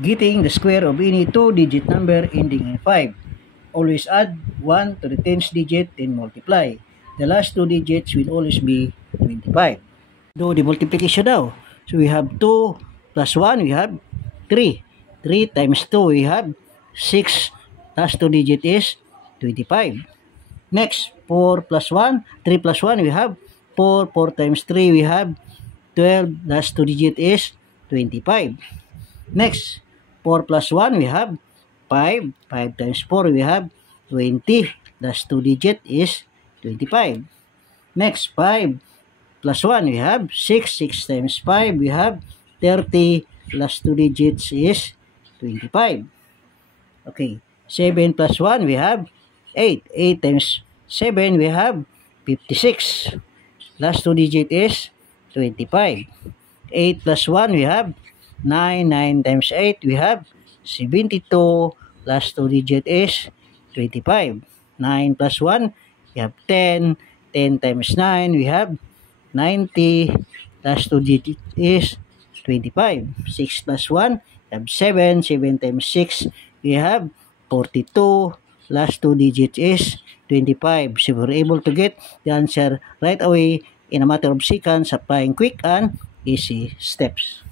Getting the square of any two-digit number ending in 5. Always add 1 to the tens digit, then multiply. The last two digits will always be 25. Do the multiplication now. So we have 2 plus 1, we have 3. 3 times 2, we have 6. Last two digit is 25. Next, 4 plus 1, 3 plus 1, we have 4. 4 times 3, we have 12. Last two digit is 25. Next, 4 plus 1, we have 5. 5 times 4, we have 20. Last two digit is 25. Next, 5 plus 1, we have 6. 6 times 5, we have 30. Last two digits is 25. Okay, 7 plus 1, we have 8. 8 times 7, we have 56. Last two digit is 25. 8 plus 1, we have 9. 9 times 8, we have 72. Last two digit is 25. 9 plus 1, we have 10. 10 times 9, we have 90. Last two digit is 25. 6 plus 1, we have 7. 7 times 6, we have 42. Last two digits is 25. So we're able to get the answer right away in a matter of seconds, applying quick and easy steps.